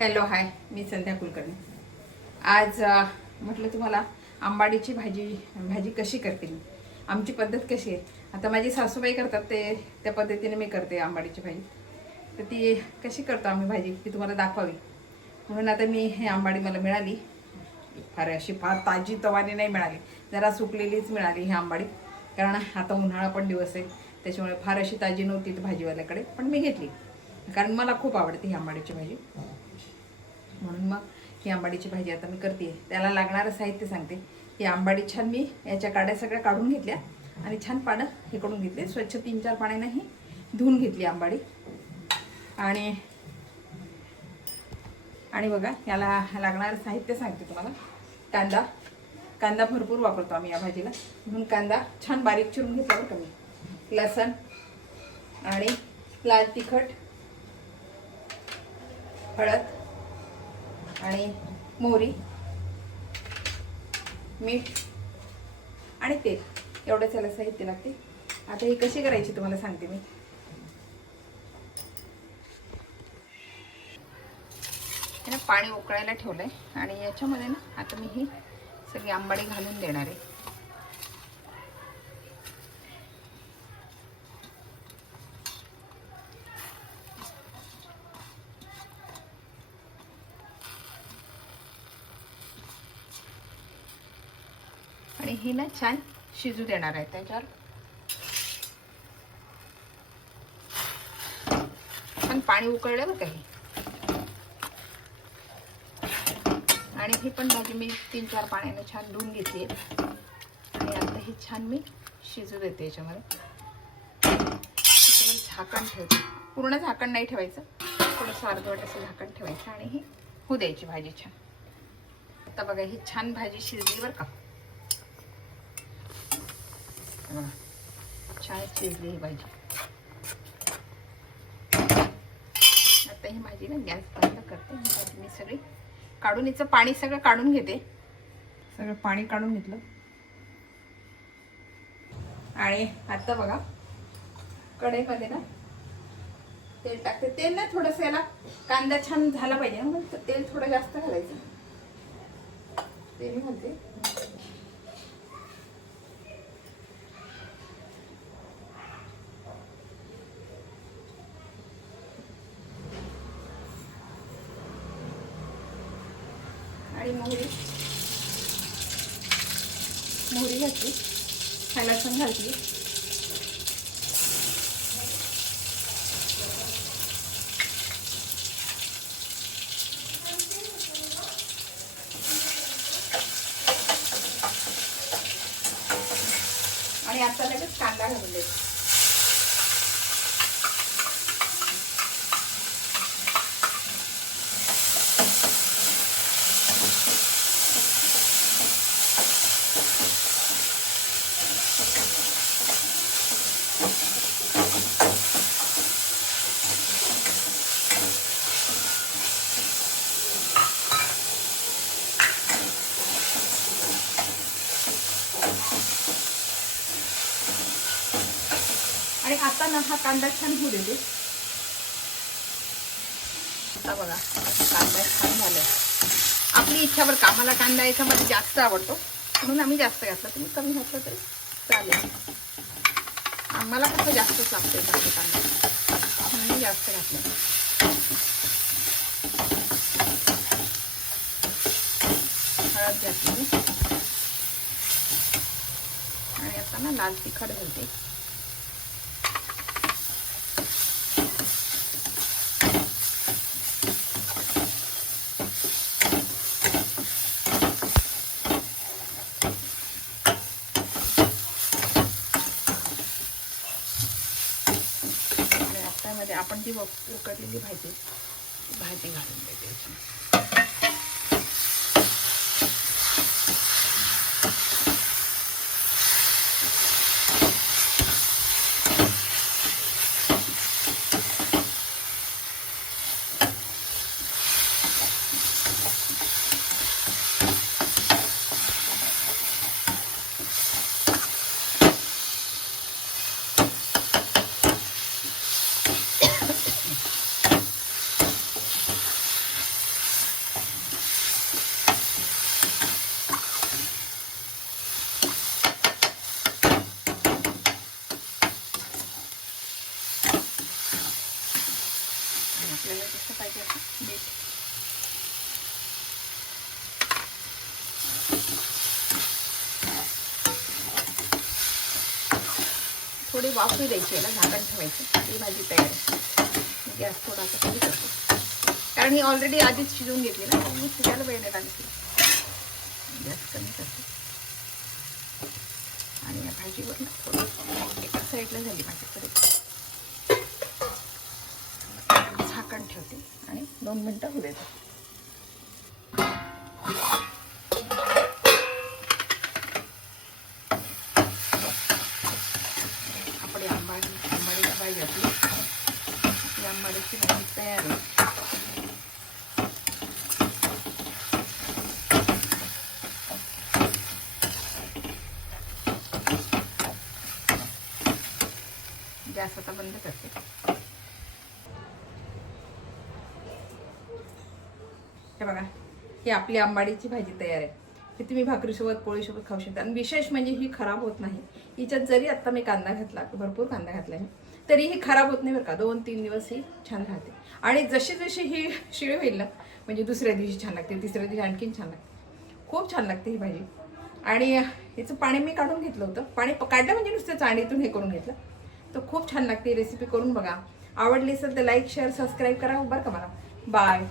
Hello hi, मी संध्या कुलकर्णी. आज म्हटलं तुम्हाला आंबाडीची भाजी कशी करते मी, आमची पद्धत कशी आहे. आता माझी सासूबाई करतात त्या पद्धतीने मी करते आंबाडीची भाजी. तर ती कशी करतो आम्ही भाजी ती तुम्हाला दाखवावी म्हणून आता मी हे आंबाडी मला मिळाली. फार ताजी तवानी नाही मिळाली, जरा सुकलेलीच मिळाली ही आंबाडी. कारण आता उन्हाळा पण दिवस आहे, त्याच्यामुळे फार अशी ताजी नव्हती भाजीवाल्याकडे, पण मी घेतली कारण मला खूप आवडते ही आंबाडीची भाजी. म्हणून मग ही आंबाडीची भाजी आता मी करते. त्याला लागणारं साहित्य सांगते. ही आंबाडी छान मी याच्या काड्या सगळ्या काढून घेतल्या आणि छान पानं हे करून घेतले. स्वच्छ 3-4 पाण्याने ही धुवून घेतली आंबाडी. आणि बघा याला लागणारं साहित्य सांगते तुम्हाला. कांदा भरपूर वापरतो आम्ही या भाजीला, म्हणून कांदा छान बारीक चिरून घेतल्यावर कमी, लसण आणि लाल तिखट, हळद आणि मोहरी, मीठ आणि तेल एवढंच याला साहित्य लागते. आता ही कशी करायची तुम्हाला सांगते मी. पाणी उकळायला ठेवलंय आणि याच्यामध्ये ना आता मी ही सगळी आंबाडी घालून देणार आहे. आणि ही ना छान शिजू देणार आहे त्याच्यावर. पण पाणी उकळल्यावर काही आणि ही पण भाजी मी 3-4 पाण्याने छान धुवून घेतली आहे. आणि आता ही छान मी शिजू देते याच्यामध्ये. झाकण ठेवते, पूर्ण झाकण नाही ठेवायचं, थोडंसं अर्धवट असं झाकण ठेवायचं आणि ही होऊ द्यायची भाजी छान. आता बघा ही छान भाजी शिजली बरं का, छान शिजली ही भाजी. आता ही भाजी ना गॅस बंद करते. मी सगळी काढून हिचं पाणी सगळं काढून घेते. सगळं पाणी काढून घेतलं आणि आता बघा कढईमध्ये ना तेल टाकते. तेल ना थोडंसं, याला कांदा छान झाला पाहिजे ना, मग तेल थोडं जास्त घालायचं. तेल घालते आणि मोहरी घातली, लसूण घातली. आणि आता लगेच कांदा घालून द्यायचा. आणि आता ना हा कांदा छान होऊ देते. आता बघा कांदा छान झालाय. आपली इच्छावर कामाला कांदा याच्यामध्ये जास्त आवडतो म्हणून आम्ही जास्त घातला, तुम्ही कमी घातलं तरी चालेल. आम्हाला कसं जास्तच लागतंय कांदा, म्हणून जास्त घातलं. हळद घातली आणि आता ना लाल तिखट घालते. आपण जी उकडलेली भाजी घालून देते. जसं पाहिजे असं मीठ. थोडी वाफी द्यायची याला, झाकण ठेवायचं. ही भाजी तयार आहे. गॅस थोडा आता कमी करतो, कारण ही ऑलरेडी आधीच शिजवून घेतली ना, मी शिजायला वेळ नाही लागली. गॅस कमी करते आणि या भाजीवर ना थोडी एका साईडला झाली माझ्याकडे. झाकण ठेवते आणि 2 मिनटं होऊ देते. आपली आंबाडीची भाजी आपली आंबाडीची भाजी तयार आहे. गॅस आता बंद करते. हे बघा, ही आपली आंबाडीची भाजी तयार आहे. ही तुम्ही भाकरीसोबत पोळीसोबत खाऊ शकता. आणि विशेष म्हणजे ही खराब होत नाही. हिच्यात जरी आत्ता मी कांदा घातला, भरपूर कांदा घातला मी, तरी ही खराब होत नाही बरं का. 2-3 दिवस ही छान राहते. आणि जशी जशी ही शिळी होईल ना, म्हणजे दुसऱ्या दिवशी छान लागते, तिसऱ्या दिवशी आणखीन छान लागते. खूप छान लागते ही भाजी. आणि हिचं पाणी मी काढून घेतलं होतं. पाणी काढलं म्हणजे नुसतं चाळणीतून हे करून घेतलं. तर खूप छान लागते. रेसिपी करून बघा. आवडली असेल तर लाईक, शेअर, सबस्क्राईब करा बरं का मला. बाय.